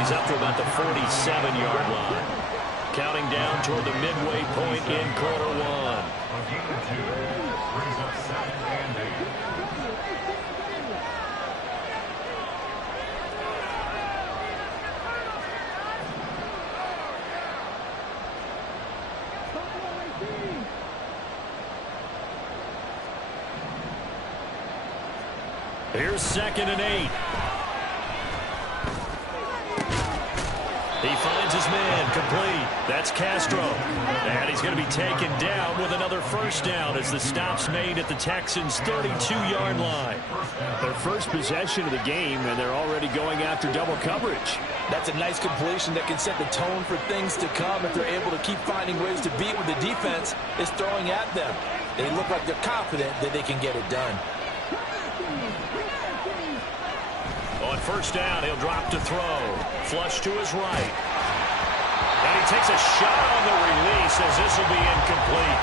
He's up to about the 47-yard line. Counting down toward the midway point in quarter one. Brings up 2nd and 8. Here's 2nd and 8. He finds his man, complete. That's Castro. And he's going to be taken down with another first down as the stop's made at the Texans' 32-yard line. Their first possession of the game, and they're already going after double coverage. That's a nice completion that can set the tone for things to come if they're able to keep finding ways to beat what the defense is throwing at them. They look like they're confident that they can get it done. On first down, he'll drop to throw. Flush to his right. And he takes a shot on the release as this will be incomplete.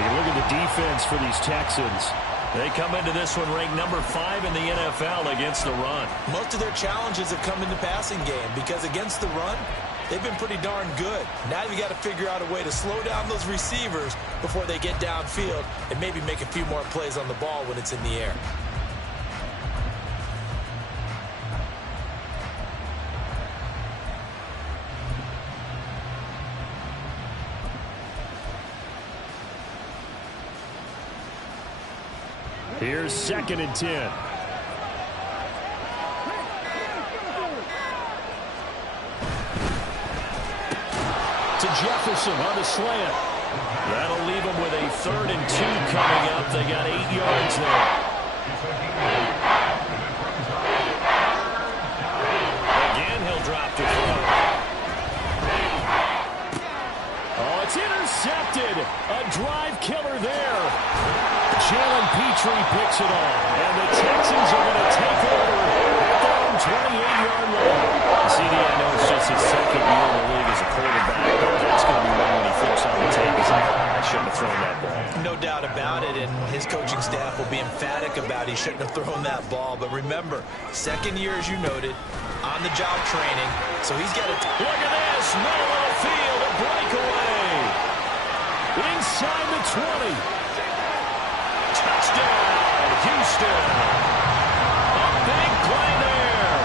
You look at the defense for these Texans. They come into this one ranked number 5 in the NFL against the run. Most of their challenges have come in the passing game because against the run, they've been pretty darn good. Now you've got to figure out a way to slow down those receivers before they get downfield and maybe make a few more plays on the ball when it's in the air. Here's 2nd and 10. To Jefferson on the slant. That'll leave them with a 3rd and 2 coming up. They got 8 yards there. Again, he'll drop to throw. Oh, it's intercepted. A drive killer there. Jalen Petrie picks it off. And the Texans are going to take over at their own 28-yard line. CD, I know it's just his 2nd year in the league as a quarterback, but that's going to be one when he flips on the tape. He's like, I shouldn't have thrown that ball. No doubt about it, and his coaching staff will be emphatic about he shouldn't have thrown that ball. But remember, 2nd year, as you noted, on-the-job training, so he's got to... Look at this, middle of the field, a breakaway. Inside the 20. Touchdown, Houston. A big play there.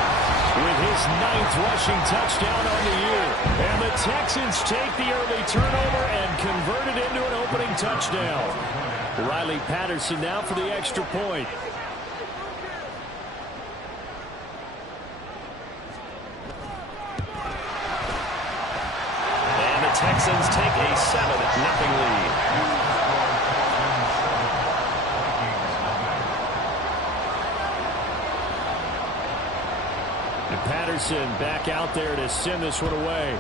With his 9th rushing touchdown on the year. And the Texans take the early turnover and convert it into an opening touchdown. Riley Patterson now for the extra point. And the Texans take a 7-0 lead. Patterson back out there to send this one away.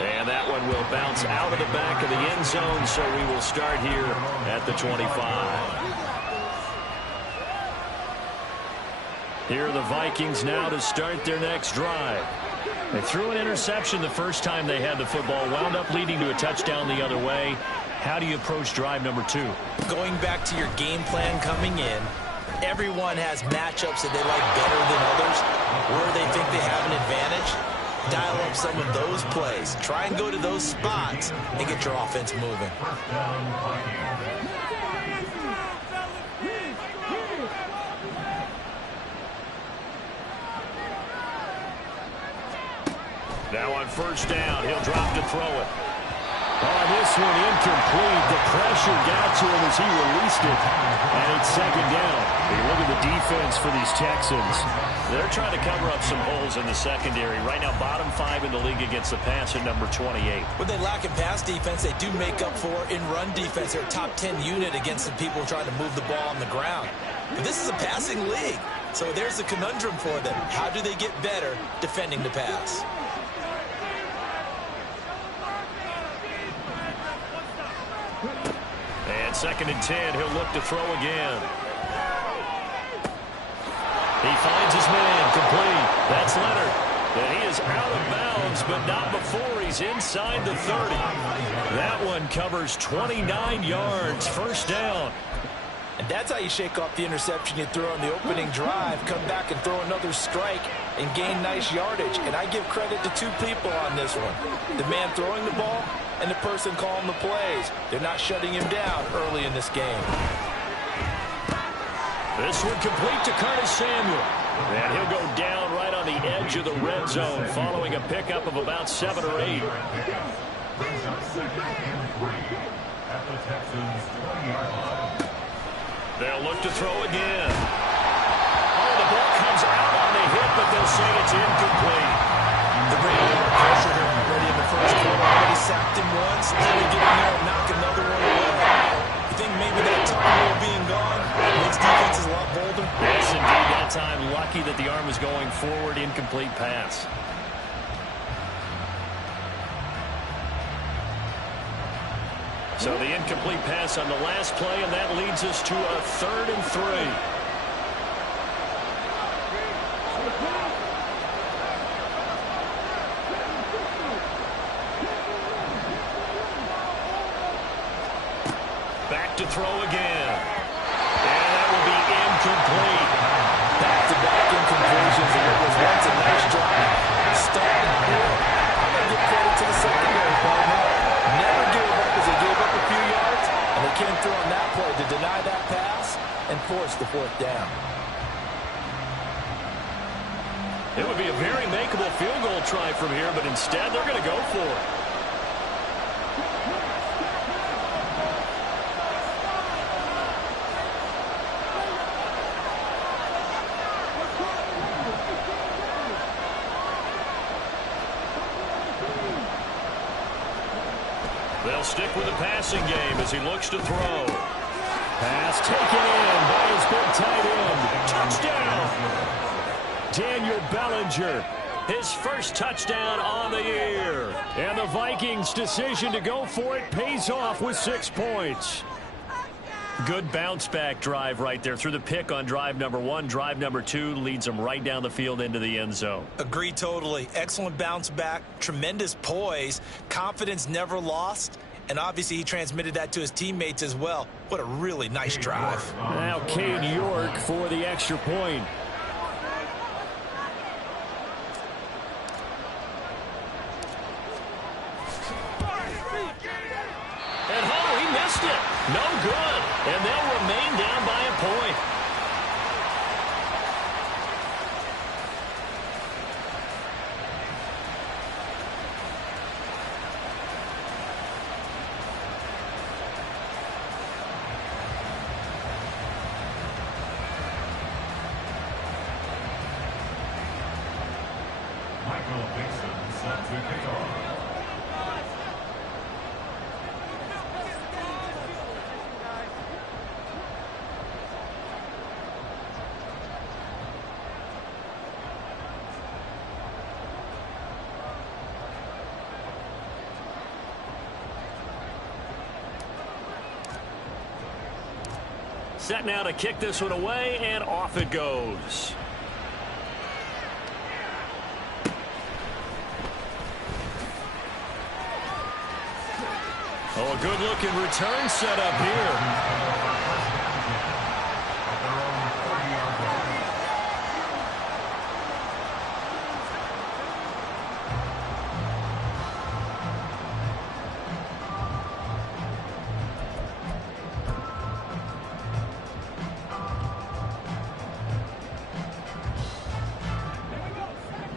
And that one will bounce out of the back of the end zone, so we will start here at the 25. Here are the Vikings now to start their next drive. They threw an interception the first time they had the football, wound up leading to a touchdown the other way. How do you approach drive number 2? Going back to your game plan coming in, everyone has matchups that they like better than others, where they think they have an advantage. Dial up some of those plays. Try and go to those spots and get your offense moving. Now on first down, he'll drop to throw it. On this one, incomplete. The pressure got to him as he released it. And it's 2nd down. You look at the defense for these Texans. They're trying to cover up some holes in the secondary. Right now, bottom 5 in the league against the pass at number 28. When they lack in pass defense, they do make up for in run defense. They're a top 10 unit against the people trying to move the ball on the ground. But this is a passing league. So there's a conundrum for them. How do they get better defending the pass? And 2nd and 10, he'll look to throw again. He finds his man, complete. That's Leonard. And he is out of bounds, but not before he's inside the 30. That one covers 29 yards, first down. That's how you shake off the interception you throw on the opening drive, come back and throw another strike and gain nice yardage. And I give credit to two people on this one. The man throwing the ball and the person calling the plays. They're not shutting him down early in this game. This one complete to Curtis Samuel. And he'll go down right on the edge of the red zone following a pickup of about 7 or 8. They'll look to throw again. Oh, the ball comes out on the hit, but they'll say it's incomplete. The bringing more pressure here already in the first quarter. Already sacked him once. Now they get in there and knock another one away. You think maybe that time rule being gone makes defenses a lot bolder? Yes, indeed. That time, lucky that the arm was going forward. Incomplete pass. So the incomplete pass on the last play, and that leads us to a 3rd and 3. Back to throw again. And that will be incomplete. Back-to-back incompletions, and it was once a nice drive. Starting here, I'm going to give credit to the secondary partner. Never gave up as they gave up a few yards, and they came through on that play to deny that pass and force the 4th down. It would be a very makeable field goal try from here, but instead they're going to go for it. They'll stick with the passing game as he looks to throw. Pass taken in by his big tight end. Touchdown! Daniel Bellinger, his first touchdown on the year. And the Vikings' decision to go for it pays off with 6 points. Good bounce-back drive right there through the pick on drive number 1. Drive number 2 leads them right down the field into the end zone. Agree totally. Excellent bounce back, tremendous poise, confidence never lost, and obviously he transmitted that to his teammates as well. What a really nice drive. Now Cade York for the extra point. And oh, he missed it. No good. And they'll remain down by a point. Set now to kick this one away, and off it goes. Oh, a good-looking return set up here.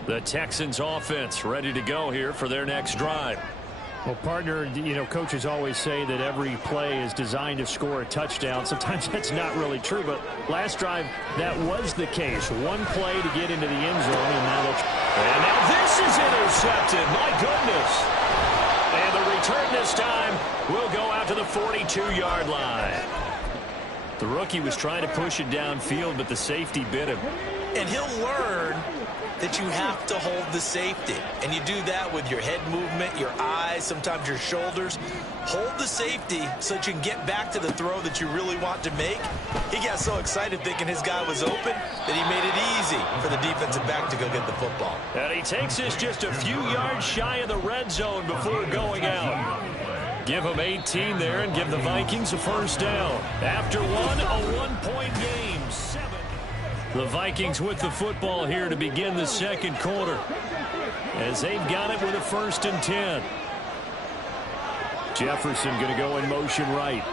The Texans offense ready to go here for their next drive. Well, partner, you know, coaches always say that every play is designed to score a touchdown. Sometimes that's not really true, but last drive, that was the case. One play to get into the end zone, and now this is intercepted. My goodness. And the return this time will go out to the 42-yard line. The rookie was trying to push it downfield, but the safety bit him. And he'll learn that you have to hold the safety. And you do that with your head movement, your eyes, sometimes your shoulders. Hold the safety so that you can get back to the throw that you really want to make. He got so excited thinking his guy was open that he made it easy for the defensive back to go get the football. And he takes this just a few yards shy of the red zone before going out. Give them 18 there and give the Vikings a first down. After one, a one-point game. 7. The Vikings with the football here to begin the second quarter, as they've got it with a 1st and 10. Jefferson going to go in motion right.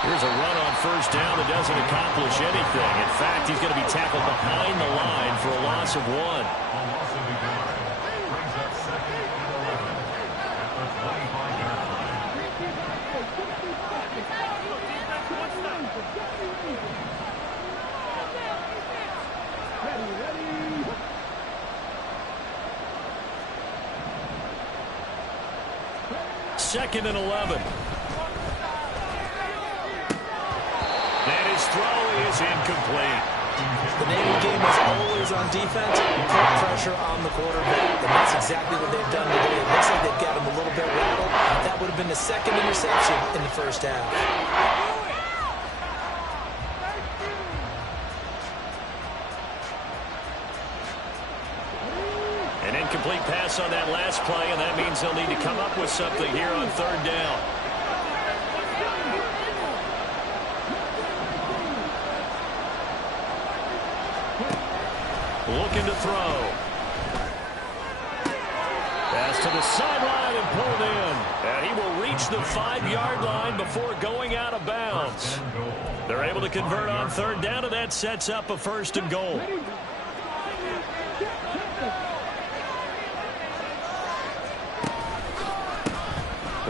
Here's a run on first down that doesn't accomplish anything. In fact, he's going to be tackled behind the line for a loss of 1. Second and 11. And his throw is incomplete. The name of the game is always on defense. Put pressure on the quarterback. And that's exactly what they've done today. It looks like they've got him a little bit rattled. That would have been the 2nd interception in the first half. An incomplete pass on that last play, and that means they'll need to come up with something here on 3rd down. Looking to throw. Pass to the sideline and pulled in. And he will reach the 5-yard line before going out of bounds. They're able to convert on 3rd down, and that sets up a 1st and goal.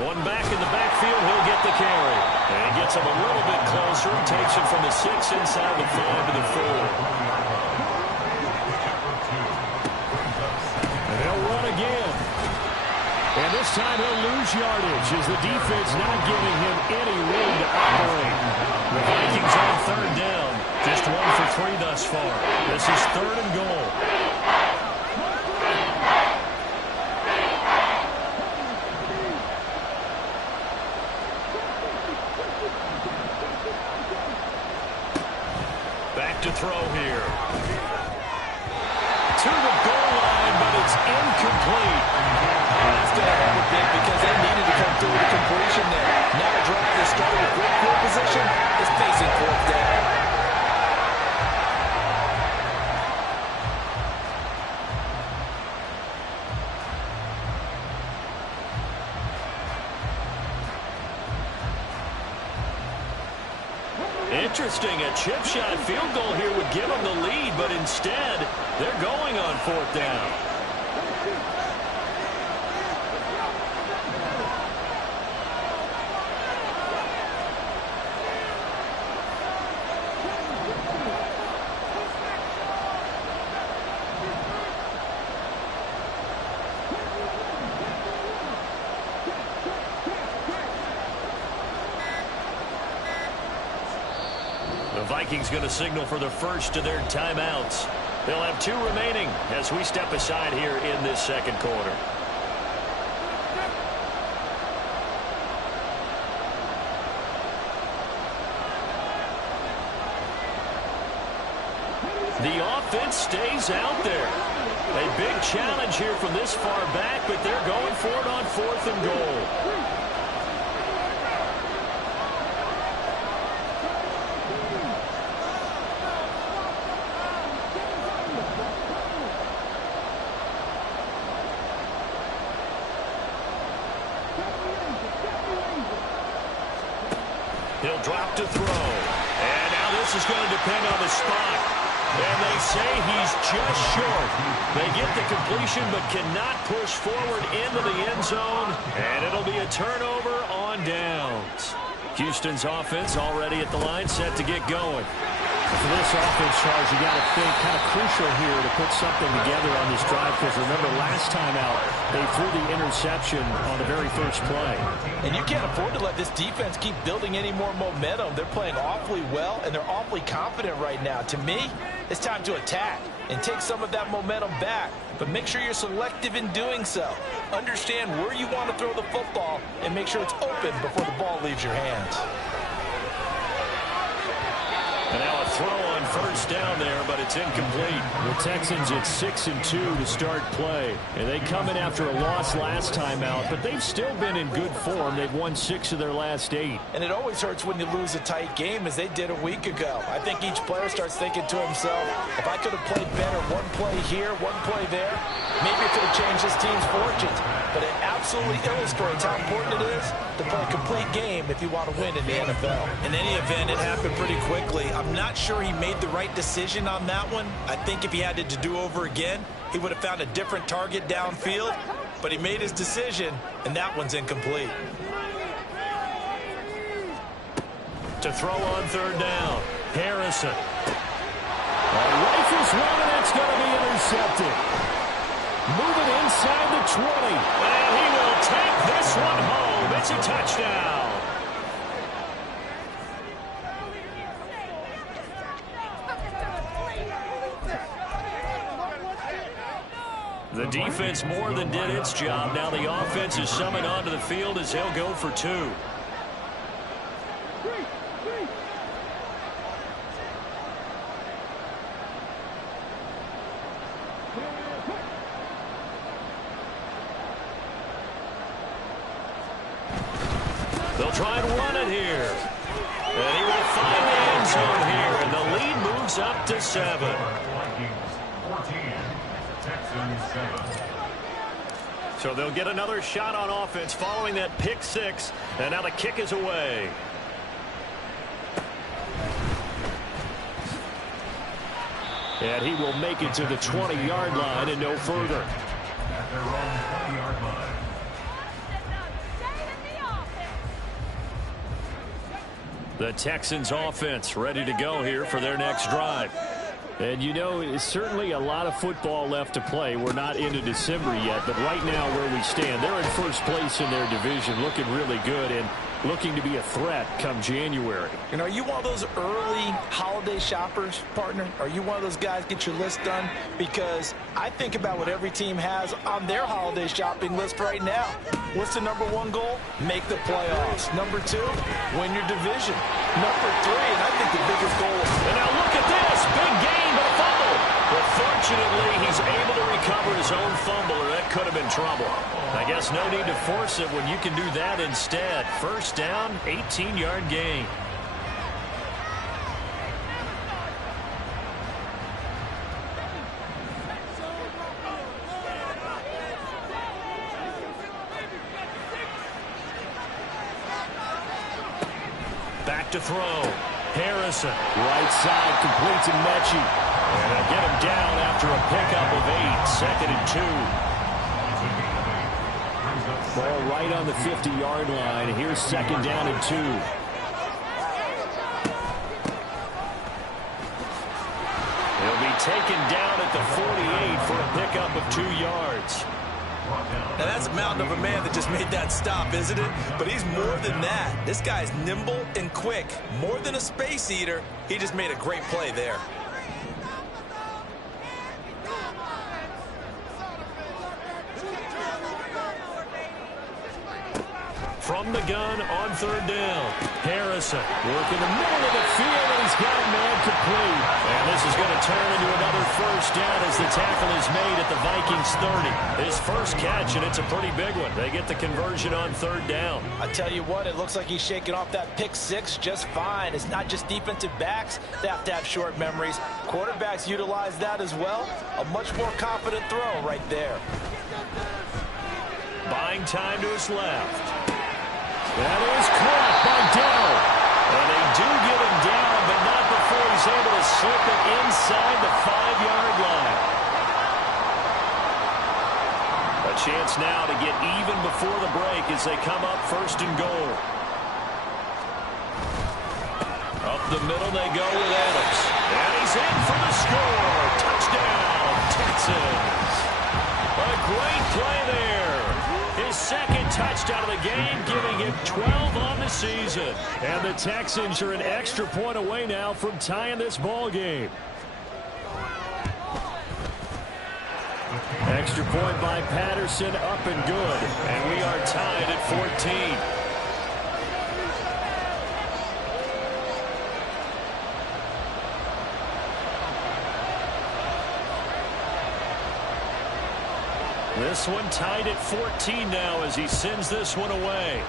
One back in the backfield, he'll get the carry. And he gets him a little bit closer. He takes him from the 6 inside the 5 to the 4. And they'll run again. And this time he'll lose yardage as the defense not giving him any room to operate. The Vikings on 3rd down. Just 1 for 3 thus far. This is 3rd and goal. Back to throw here. To the goal line, but it's incomplete. That's going to have a big because they needed to come through with a completion there. Now a drive that started with great field position is facing 4th down. Interesting, a chip shot field goal here would give them the lead, but instead, they're going on 4th down. The Vikings going to signal for the first of their timeouts. They'll have 2 remaining as we step aside here in this second quarter. The offense stays out there. A big challenge here from this far back, but they're going for it on 4th and goal. He'll drop to throw. And now this is going to depend on the spot. And they say he's just short. They get the completion but cannot push forward into the end zone. And it'll be a turnover on downs. Houston's offense already at the line, set to get going. For this offense, Charles, you got to think kind of crucial here to put something together on this drive, because remember last time out they threw the interception on the very first play. And you can't afford to let this defense keep building any more momentum. They're playing awfully well, and they're awfully confident right now. To me, it's time to attack and take some of that momentum back. But make sure you're selective in doing so. Understand where you want to throw the football and make sure it's open before the ball leaves your hands. And now a throw on first down there, but it's incomplete. The Texans at 6-2 to start play. And they come in after a loss last time out, but they've still been in good form. They've won 6 of their last 8. And it always hurts when you lose a tight game, as they did a week ago. I think each player starts thinking to himself, if I could have played better one play here, one play there, maybe it could have changed this team's fortunes. But it absolutely illustrates how important it is to play a complete game if you want to win in the NFL. In any event, it happened pretty quickly. I'm not sure he made the right decision on that one. I think if he had to do over again, he would have found a different target downfield. But he made his decision, and that one's incomplete. To throw on third down, Harrison. Rifles one, and it's going to be intercepted. Moving inside the 20. And he will take this one home. It's a touchdown. The defense more than did its job. Now the offense is summoned onto the field as he'll go for 2. They'll try and run it here. And he will find the end zone here. And the lead moves up to 7. So they'll get another shot on offense following that pick 6. And now the kick is away. And he will make it to the 20-yard line and no further. The Texans offense ready to go here for their next drive. And you know, it's certainly a lot of football left to play. We're not into December yet, but right now where we stand, they're in first place in their division, looking really good and looking to be a threat come January. And are you one of those early holiday shoppers, partner? Are you one of those guys get your list done? Because I think about what every team has on their holiday shopping list right now. What's the number 1 goal? Make the playoffs. Number 2, win your division. Number 3, and I think the biggest goal. And now look at this. Big gain, but a fumble. But fortunately, he's able to recover his own fumble, or that could have been trouble. I guess no need to force it when you can do that instead. First down, 18-yard gain. Back to throw. Harrison. Right side, complete to Mechie. And they'll get him down after a pickup of 8. Second and 2. Ball right on the 50-yard line. Here's second down and 2. He'll be taken down at the 48 for a pickup of 2 yards. Now that's a mountain of a man that just made that stop, isn't it? But he's more than that. This guy's nimble and quick. More than a space eater, he just made a great play there. From the gun on third down, Harrison working the middle of the field, and he's got a man complete. And this is going to turn into another first down as the tackle is made at the Vikings 30. His first catch, and it's a pretty big one. They get the conversion on third down. I tell you what, it looks like he's shaking off that pick 6 just fine. It's not just defensive backs that have to have short memories. Quarterbacks utilize that as well. A much more confident throw right there. Buying time to his left. That is caught by Dell. And they do get him down, but not before he's able to slip it inside the 5-yard line. A chance now to get even before the break as they come up first and goal. Up the middle they go with Adams. And he's in for the score. Touchdown, Texans. A great play there. His second touchdown of the game, giving him 12 on the season. And the Texans are an extra point away now from tying this ball game. Extra point by Patterson, up and good. And we are tied at 14. This one tied at 14 now as he sends this one away.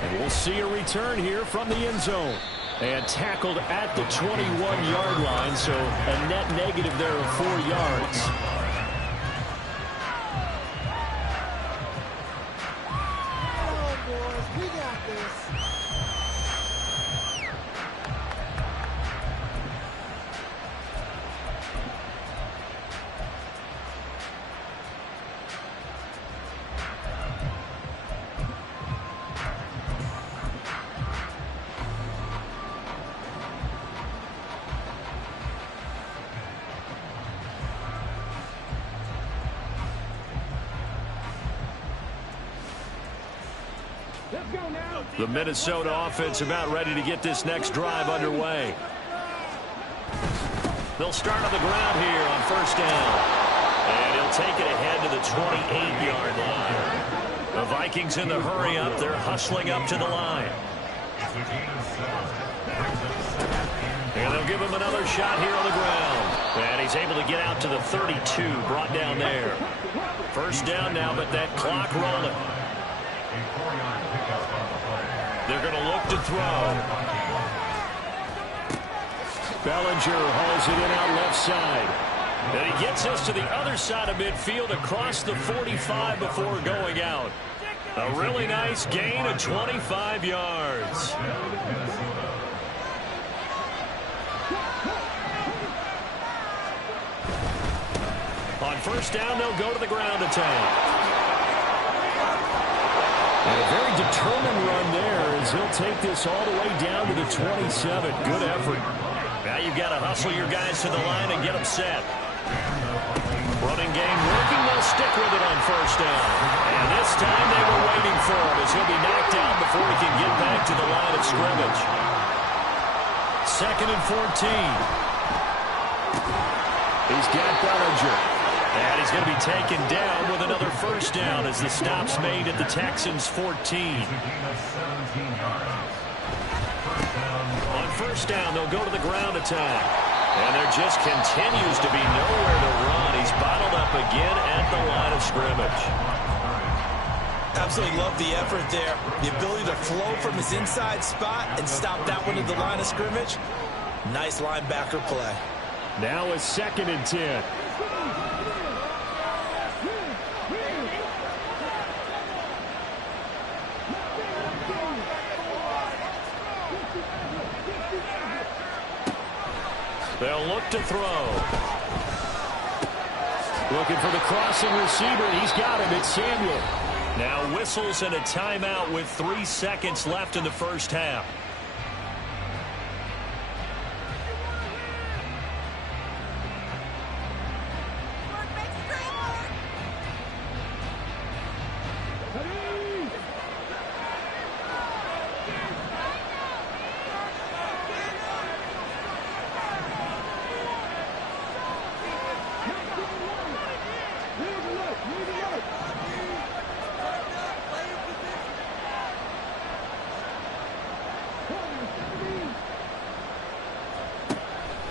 And we'll see a return here from the end zone. And tackled at the 21-yard line, so a net negative there of 4 yards. The Minnesota offense about ready to get this next drive underway. They'll start on the ground here on first down. And he'll take it ahead to the 28-yard line. The Vikings in the hurry up. They're hustling up to the line. And they'll give him another shot here on the ground. And he's able to get out to the 32, brought down there. First down now, but that clock rolling. They're going to look to throw. Bellinger hauls it in out left side. And he gets us to the other side of midfield across the 45 before going out. A really nice gain of 25 yards. On first down, they'll go to the ground attack. And a very determined run there as he'll take this all the way down to the 27. Good effort. Now you've got to hustle your guys to the line and get them set. Running game working. They'll stick with it on first down. And this time they were waiting for him as he'll be knocked out before he can get back to the line of scrimmage. 2nd and 14. He's got Bellinger. And he's going to be taken down with another first down as the stop's made at the Texans' 14. On first down, they'll go to the ground attack. And there just continues to be nowhere to run. He's bottled up again at the line of scrimmage. Absolutely love the effort there. The ability to flow from his inside spot and stop that one at the line of scrimmage. Nice linebacker play. Now a 2nd and 10. They'll look to throw. Looking for the crossing receiver. He's got him. It's Samuel. Now whistles and a timeout with 3 seconds left in the first half.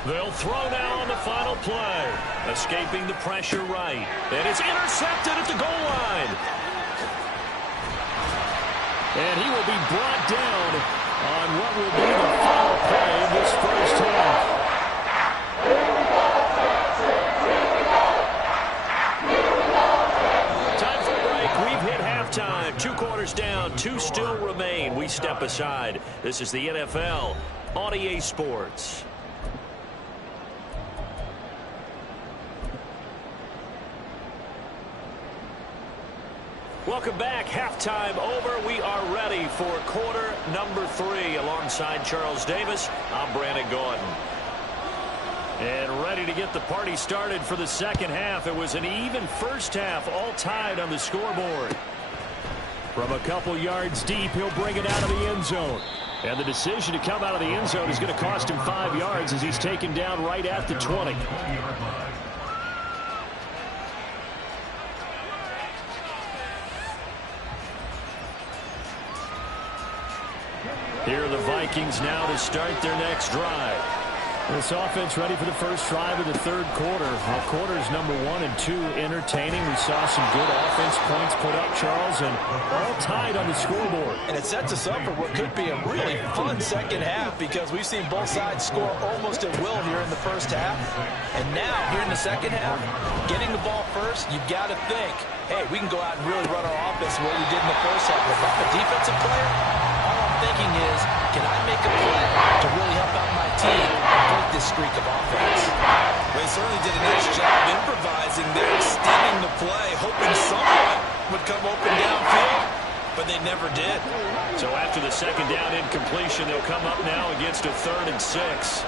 They'll throw now on the final play. Escaping the pressure right. And it's intercepted at the goal line. And he will be brought down on what will be the final play of this first half. Time for a break. We've hit halftime. 2 quarters down. 2 still remain. We step aside. This is the NFL on EA Sports. Welcome back. Halftime over. We are ready for quarter number 3. Alongside Charles Davis, I'm Brandon Gordon. And ready to get the party started for the second half. It was an even first half, all tied on the scoreboard. From a couple yards deep, he'll bring it out of the end zone. And the decision to come out of the end zone is going to cost him 5 yards as he's taken down right at the 20. Here are the Vikings now to start their next drive. This offense ready for the first drive of the third quarter. Well, quarters number 1 and 2 entertaining. We saw some good offense points put up, Charles, and all tied on the scoreboard. And it sets us up for what could be a really fun second half because we've seen both sides score almost at will here in the first half. And now, here in the second half, getting the ball first, you've got to think, hey, we can go out and really run our offense the way we did in the first half. If I'm a defensive player, all I'm thinking is, can I make a play to really help out my team and break this streak of offense? They certainly did a nice job improvising there, extending the play, hoping someone would come open downfield, but they never did. So after the second down incompletion, they'll come up now against a 3rd and 6.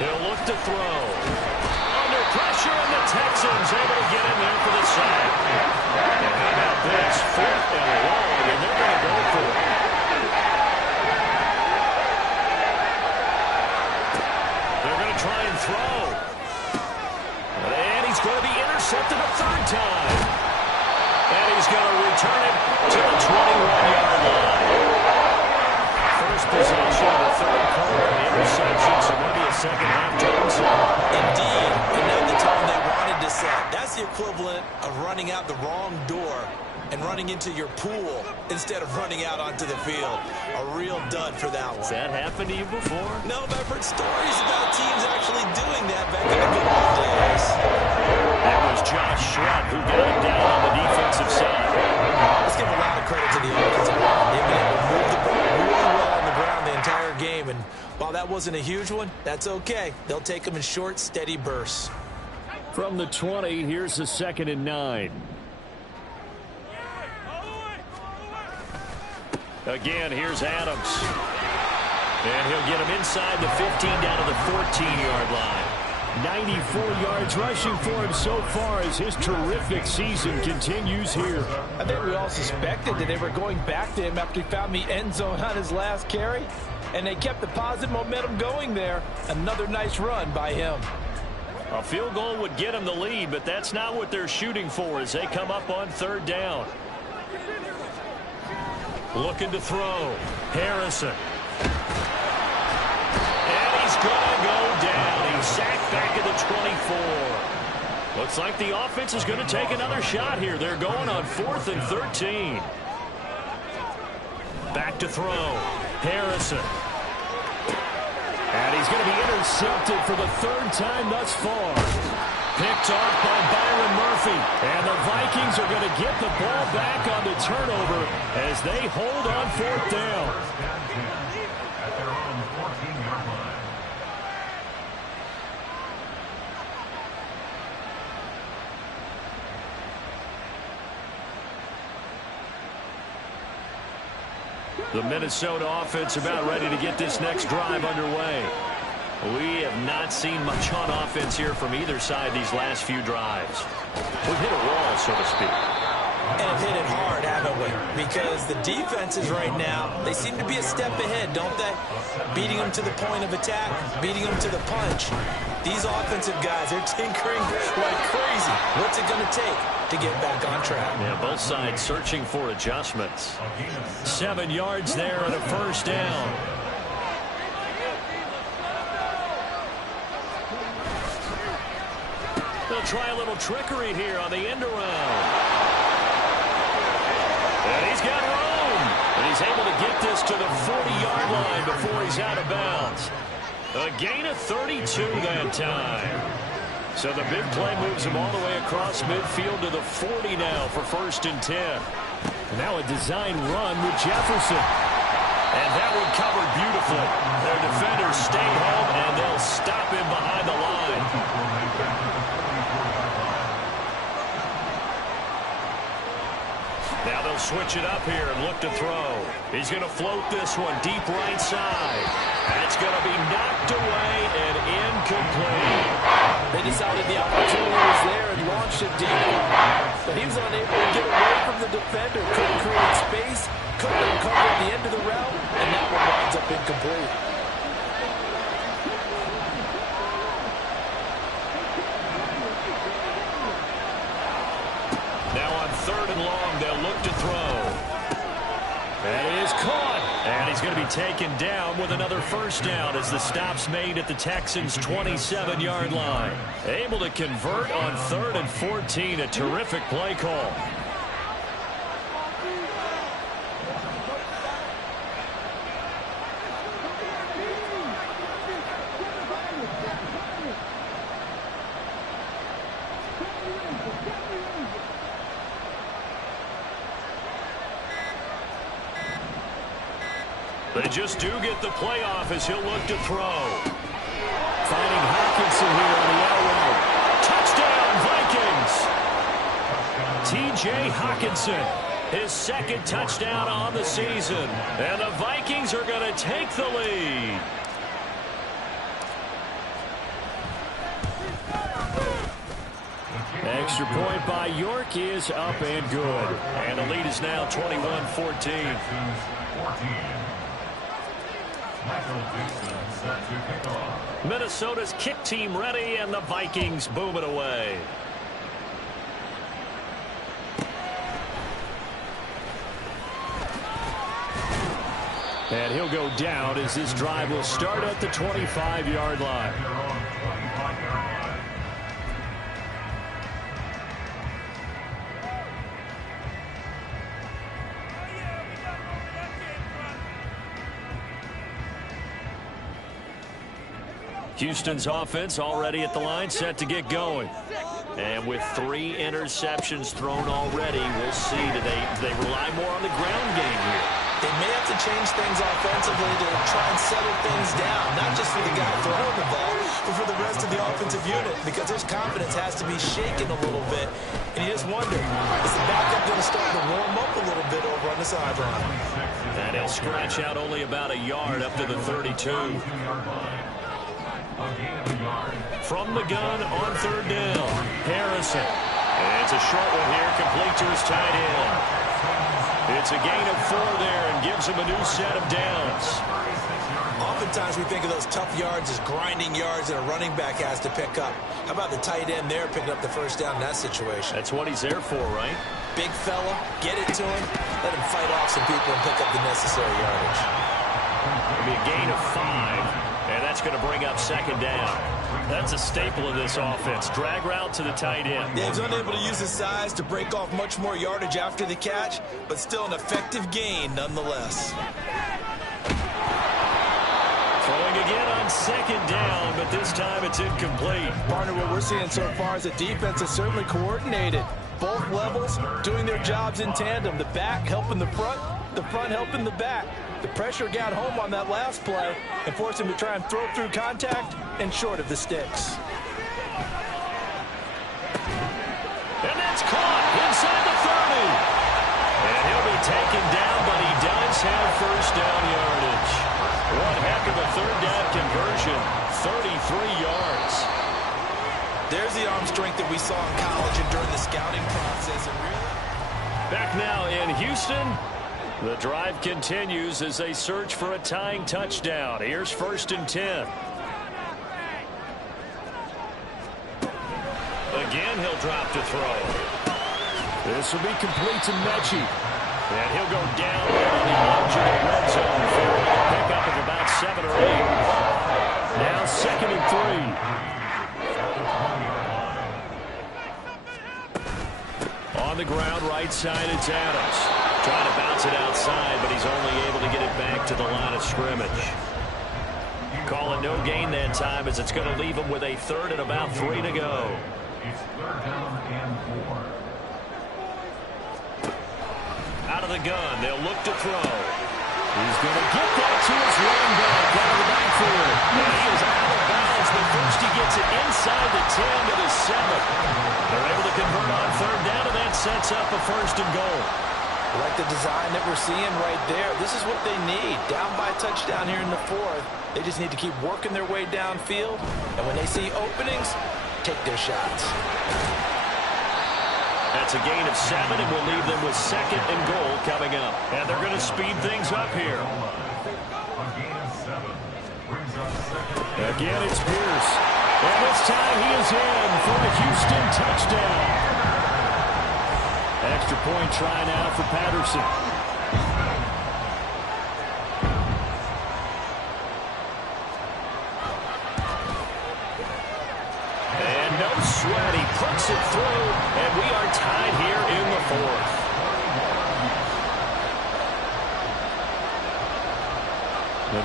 He'll look to throw. Under pressure, and the Texans able to get in there for the sack. And how about this? 4th and long, and they're going to go for it. They're going to try and throw. And he's going to be intercepted a 3rd time. And he's going to return it to the 21-yard line. First possession of the third quarter, the interception, so maybe a second-half tone set. Indeed, and now the tone they wanted to set. That's the equivalent of running out the wrong door and running into your pool instead of running out onto the field. A real dud for that one. Has that happened to you before? No, but I've heard stories about teams actually doing that back in the good old days. That was Josh Sweat who got him down on the defensive side. Let's give a lot of credit to the offensive line. They've been able to move the ball really well on the ground the entire game, and while that wasn't a huge one, that's okay. They'll take them in short, steady bursts. From the 20, here's the 2nd and 9. Again, here's Adams. And he'll get him inside the 15 down to the 14-yard line. 94 yards rushing for him so far as his terrific season continues here. I think we all suspected that they were going back to him after he found the end zone on his last carry, and they kept the positive momentum going there. Another nice run by him. A field goal would get him the lead, but that's not what they're shooting for as they come up on 3rd down. Looking to throw. Harrison. And he's going to go down. He's sacked back at the 24. Looks like the offense is going to take another shot here. They're going on 4th and 13. Back to throw. Harrison. And he's going to be intercepted for the 3rd time thus far. Picked off by Byron Murphy. And the Vikings are going to get the ball back on the turnover as they hold on 4th down. The Minnesota offense about ready to get this next drive underway. We have not seen much on offense here from either side these last few drives. We've hit a wall, so to speak. And have hit it hard, haven't we? Because the defenses right now, they seem to be a step ahead, don't they? Beating them to the point of attack, beating them to the punch. These offensive guys, they're tinkering like crazy. What's it going to take to get back on track? Yeah, both sides searching for adjustments. 7 yards there and a 1st down. They'll try a little trickery here on the end around. And he's got room. And he's able to get this to the 40-yard line before he's out of bounds. A gain of 32 that time. So the big play moves him all the way across midfield to the 40 now for 1st and 10. Now a design run with Jefferson. And that one covered beautifully. Their defenders stay home, and they'll stop him behind the line. Now they'll switch it up here and look to throw. He's going to float this one deep right side. That's going to be knocked away and incomplete. They decided the opportunity was there and launched it deep. But he was unable to get away from the defender. Couldn't create space. Couldn't recover at the end of the route. And that one winds up incomplete. Now on 3rd and long, they'll look to throw. That is caught. And he's going to be taken down with another first down as the stop's made at the Texans' 27-yard line. Able to convert on 3rd and 14. A terrific play call. They just do get the playoff as he'll look to throw. Finding Hawkinson here on the out route. Touchdown, Vikings! T.J. Hawkinson, his 2nd touchdown on the season. And the Vikings are going to take the lead. Extra point by York is up and good. And the lead is now 21-14. Minnesota's kick team ready, and the Vikings boom it away. And he'll go down as this drive will start at the 25-yard line. Houston's offense already at the line, set to get going. And with 3 interceptions thrown already, we'll see. Do they rely more on the ground game here? They may have to change things offensively to try and settle things down, not just for the guy throwing the ball, but for the rest of the offensive unit, because his confidence has to be shaken a little bit. And you just wonder, is the backup going to start to warm up a little bit over on the sideline? And he'll scratch out only about a yard up to the 32. From the gun on 3rd down, Harrison. And it's a short one here, complete to his tight end. It's a gain of 4 there and gives him a new set of downs. Oftentimes we think of those tough yards as grinding yards that a running back has to pick up. How about the tight end there picking up the first down in that situation? That's what he's there for, right? Big fella, get it to him, let him fight off some people and pick up the necessary yardage. It'll be a gain of 5, and that's going to bring up 2nd down. That's a staple of this offense. Drag route to the tight end. Yeah, he's unable to use his size to break off much more yardage after the catch, but still an effective gain nonetheless. Throwing again on 2nd down, but this time it's incomplete. Partner, what we're seeing so far is the defense is certainly coordinated. Both levels doing their jobs in tandem. The back helping the front helping the back. The pressure got home on that last play and forced him to try and throw through contact and short of the sticks. And that's caught inside the 30. And he'll be taken down, but he does have first down yardage. One heck of a 3rd down conversion, 33 yards. There's the arm strength that we saw in college and during the scouting process. And really... Back now in Houston. The drive continues as they search for a tying touchdown. Here's 1st and 10. Again, he'll drop to throw. This will be complete to Mechie. And he'll go down on the edge of the red zone for a pickup of about 7 or 8. Now 2nd and 3. On the ground, right side, it's Adams. Trying to bounce it outside, but he's only able to get it back to the line of scrimmage. Call it no gain that time as it's going to leave him with a 3rd and about 3 to go. It's 3rd down and 4. Out of the gun, they'll look to throw. He's going to get that to his running back out of the backfield. And he is out of bounds, but first he gets it inside the 10 to the 7. They're able to convert on 3rd down, and that sets up a 1st and goal. Like the design that we're seeing right there, this is what they need. Down by a touchdown here in the 4th. They just need to keep working their way downfield. And when they see openings, take their shots. That's a gain of 7, and we'll leave them with 2nd and goal coming up. And they're going to speed things up here. A gain of 7 brings up 2nd. Again, it's Pierce. And this time he is in for a Houston touchdown. Extra point try now for Patterson.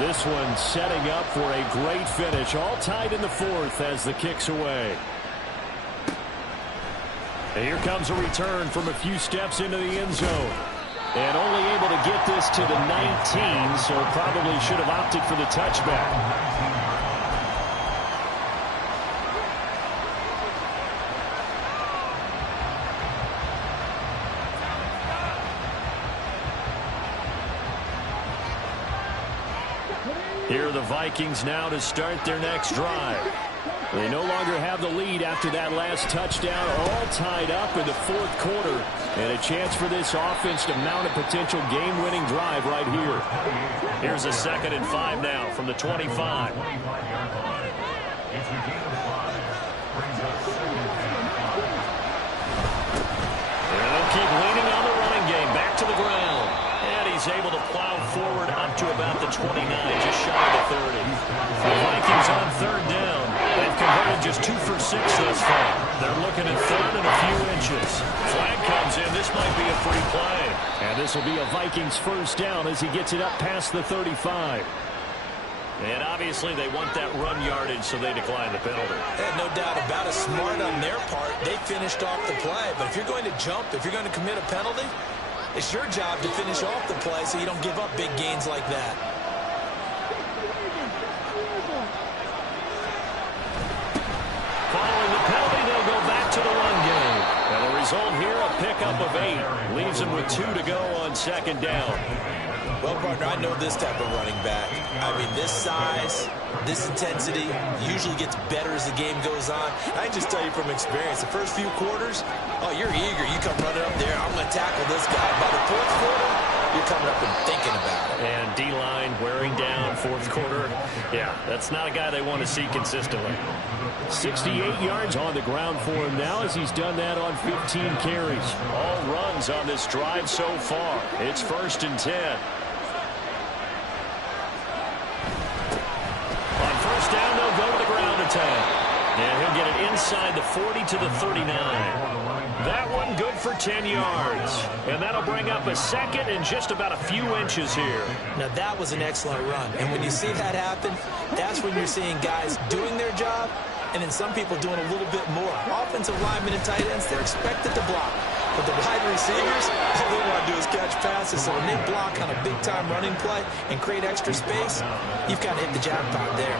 This one setting up for a great finish. All tied in the fourth as the kick's away. And here comes a return from a few steps into the end zone. And only able to get this to the 19, so probably should have opted for the touchback. Here are the Vikings now to start their next drive. They no longer have the lead after that last touchdown, all tied up in the fourth quarter. And a chance for this offense to mount a potential game-winning drive right here. Here's a 2nd and 5 now from the 25. It's a game of 5. Brings up 2nd and 5. And they'll keep leaning on the running game. Back to the ground. And he's able to plow forward up to about the 29, just shy of the 30. The Vikings on 3rd down. They've converted just 2 for 6 thus far. They're looking at 3rd and a few inches. Flag comes in. This might be a free play. And this will be a Vikings 1st down as he gets it up past the 35. And obviously they want that run yardage, so they decline the penalty. No doubt about it. Smart on their part. They finished off the play. But if you're going to jump, if you're going to commit a penalty, it's your job to finish off the play so you don't give up big gains like that. Following the penalty, they'll go back to the run game. And the result here, a pickup of 8. Leaves them with 2 to go on 2nd down. Well, partner, I know this type of running back. I mean, this size, this intensity usually gets better as the game goes on. I can just tell you from experience, the first few quarters, oh, you're eager. You come running up there, I'm going to tackle this guy. By the 4th quarter, you're coming up and thinking about it. And D-line wearing down 4th quarter. Yeah, that's not a guy they want to see consistently. 68 yards on the ground for him now as he's done that on 15 carries. All runs on this drive so far. It's 1st and 10. On 1st down, they'll go to the ground attack. And he'll get it inside the 40 to the 39. That one good for 10 yards. And that'll bring up a 2nd and just about a few inches here. Now, that was an excellent run. And when you see that happen, that's when you're seeing guys doing their job and then some people doing a little bit more. Offensive linemen and tight ends, they're expected to block. But the wide receivers, all they want to do is catch passes. So when they block on a big-time running play and create extra space, you've kind of hit the jackpot there.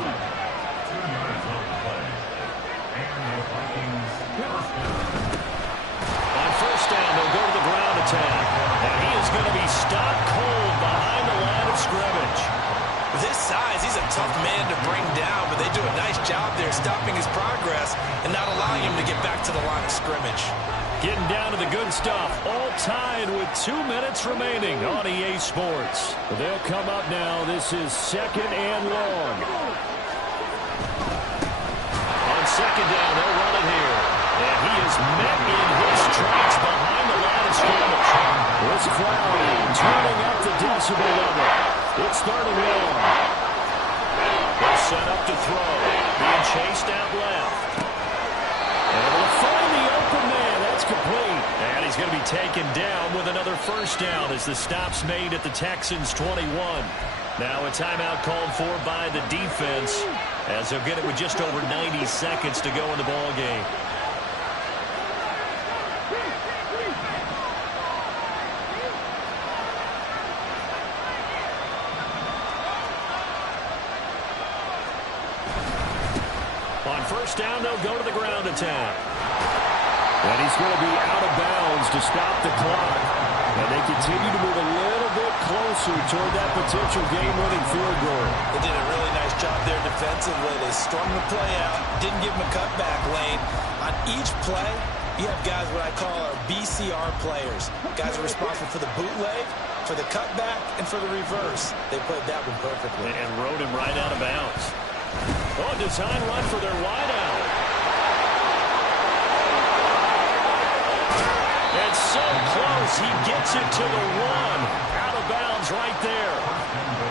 On 1st down, they'll go to the ground attack. And he is going to be stopped cold behind the line of scrimmage. With his size, he's a tough man to bring down, but they do a nice job there stopping his progress and not allowing him to get back to the line of scrimmage. Getting down to the good stuff. All tied with 2 minutes remaining on EA Sports. They'll come up now. This is 2nd and long. On 2nd down, they'll run it here. And he is met in his tracks behind the line of scrimmage. This crowd turning up the decibel level. It's 3rd and long. They're set up to throw. Being chased out left. Able to find the open man. That's complete. And he's going to be taken down with another 1st down as the stop's made at the Texans' 21. Now a timeout called for by the defense as they'll get it with just over 90 seconds to go in the ball game. On 1st down, they'll go to the ground attack. And he's going to be out of bounds to stop the clock. And they continue to move a little bit closer toward that potential game-winning field goal. They did a really nice job there defensively. They strung the play out, didn't give him a cutback lane. On each play, you have guys what I call our BCR players. Guys are responsible for the bootleg, for the cutback, and for the reverse. They played that one perfectly. And rode him right out of bounds. Oh, design run for their wideout. And so close, he gets it to the 1. Out of bounds right there.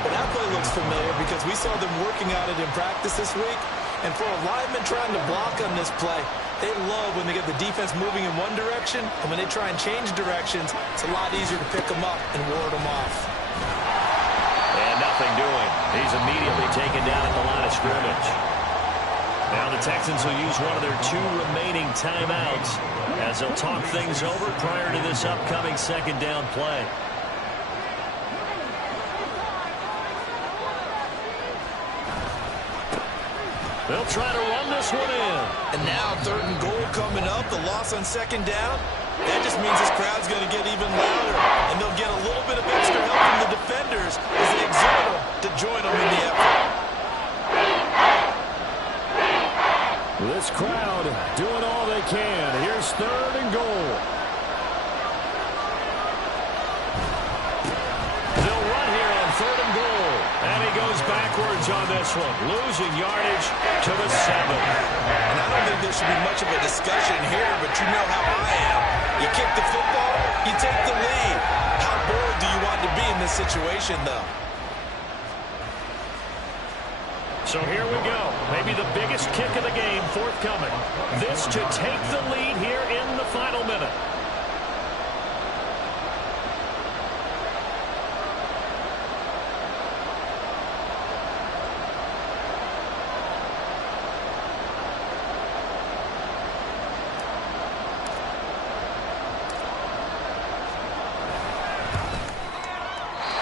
Well, that play looks familiar because we saw them working on it in practice this week. And for a lineman trying to block on this play, they love when they get the defense moving in one direction. And when they try and change directions, it's a lot easier to pick them up and ward them off. And now nothing doing. He's immediately taken down at the line of scrimmage. Now the Texans will use one of their 2 remaining timeouts as they'll talk things over prior to this upcoming second down play. They'll try to run this one in. And now 3rd and goal coming up. The loss on second down. That just means this crowd's going to get even louder. And they'll get a little bit of extra help from the defenders as they exhort them to join them in the effort. This crowd doing all they can. Here's 3rd and goal. They'll run here on 3rd and goal. And he goes backwards on this one, losing yardage to the 7. And I don't think there should be much of a discussion here, but you know how I am. You kick the football, you take the lead. How bold do you want to be in this situation, though? So here we go. Maybe the biggest kick of the game forthcoming. This to take the lead here in the final minute.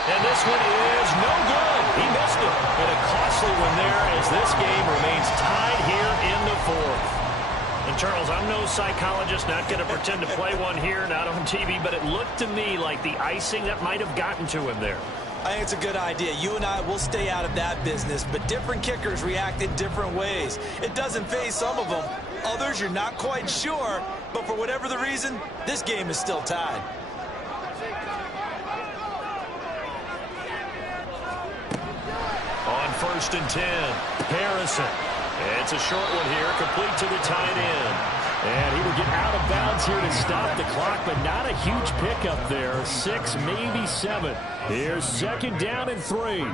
And this one is no good. He missed it. And a costly one there as this game remains tied here in the 4th. And Charles, I'm no psychologist, not going to pretend to play one here, not on TV, but it looked to me like the icing that might have gotten to him there. I think it's a good idea. You and I will stay out of that business, but different kickers react in different ways. It doesn't faze some of them. Others, you're not quite sure, but for whatever the reason, this game is still tied. On 1st and 10, Harrison. It's a short one here, complete to the tight end. And he will get out of bounds here to stop the clock, but not a huge pickup there. 6, maybe 7. Here's 2nd down and 3.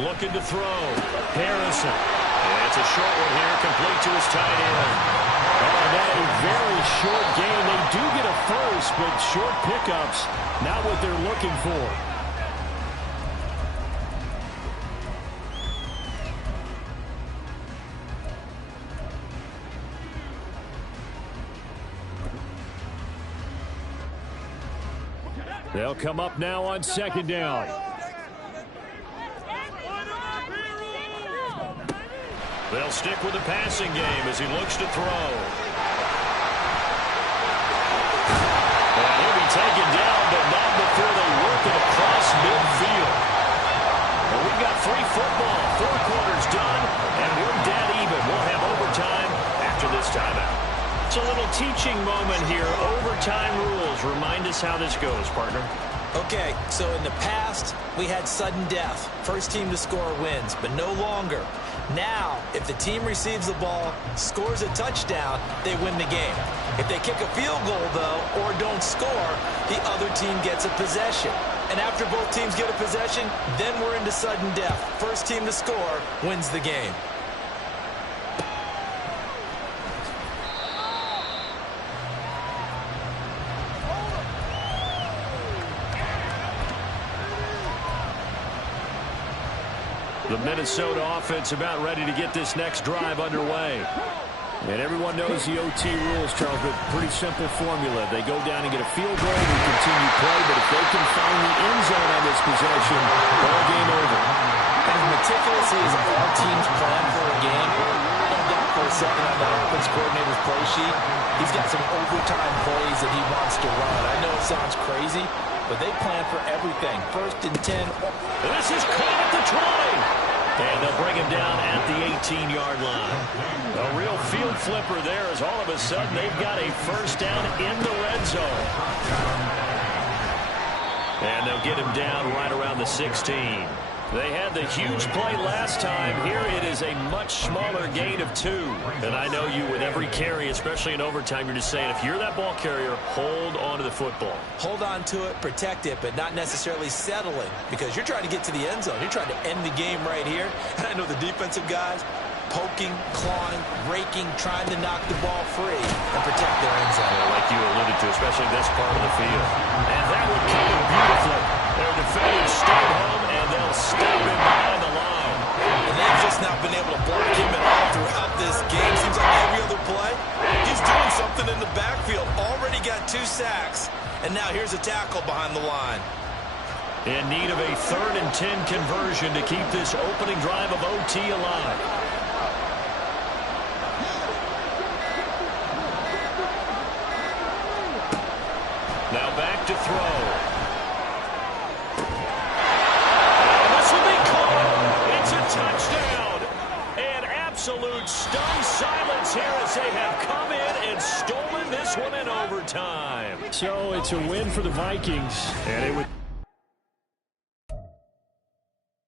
Looking to throw. Harrison. It's a short one here, complete to his tight end. Oh, that a very short game. They do get a first, but short pickups, not what they're looking for. They'll come up now on 2nd down. They'll stick with the passing game as he looks to throw. And he'll be taken down, but not before they work it across midfield. Well, we've got 3 football, 4 quarters done, and we're dead even. We'll have overtime after this timeout. It's a little teaching moment here. Overtime rules. Remind us how this goes, partner. Okay, so in the past, we had sudden death. First team to score wins, but no longer. Now, if the team receives the ball, scores a touchdown, they win the game. If they kick a field goal, though, or don't score, the other team gets a possession. And after both teams get a possession, then we're into sudden death. First team to score wins the game. The Minnesota offense about ready to get this next drive underway. And everyone knows the OT rules, Charles, but pretty simple formula. They go down and get a field goal and continue play, but if they can find the end zone on this possession, ball game over. As meticulously as all teams plan for a game, don't doubt for a second on the offense coordinator's play sheet, he's got some overtime plays that he wants to run. I know it sounds crazy, but they plan for everything. 1st and 10. This is caught at the 20. And they'll bring him down at the 18-yard line. A real field flipper there as all of a sudden they've got a first down in the red zone. And they'll get him down right around the 16. They had the huge play last time. Here it is a much smaller gain of 2. And I know you with every carry, especially in overtime, you're just saying if you're that ball carrier, hold on to the football. Hold on to it, protect it, but not necessarily settling because you're trying to get to the end zone. You're trying to end the game right here. And I know the defensive guys, poking, clawing, raking, trying to knock the ball free and protect their end zone. Yeah, like you alluded to, especially this part of the field. And that would cover beautifully. Their defenders stay home, and they'll stop him behind the line. And they've just not been able to block him at all throughout this game. Seems like every other play, he's doing something in the backfield. Already got 2 sacks. And now here's a tackle behind the line. In need of a 3rd and 10 conversion to keep this opening drive of OT alive. Now back to throw. And this will be caught. It's a touchdown. And absolute stunned silence here as they have come in and stolen this one in overtime. So it's a win for the Vikings. And it would...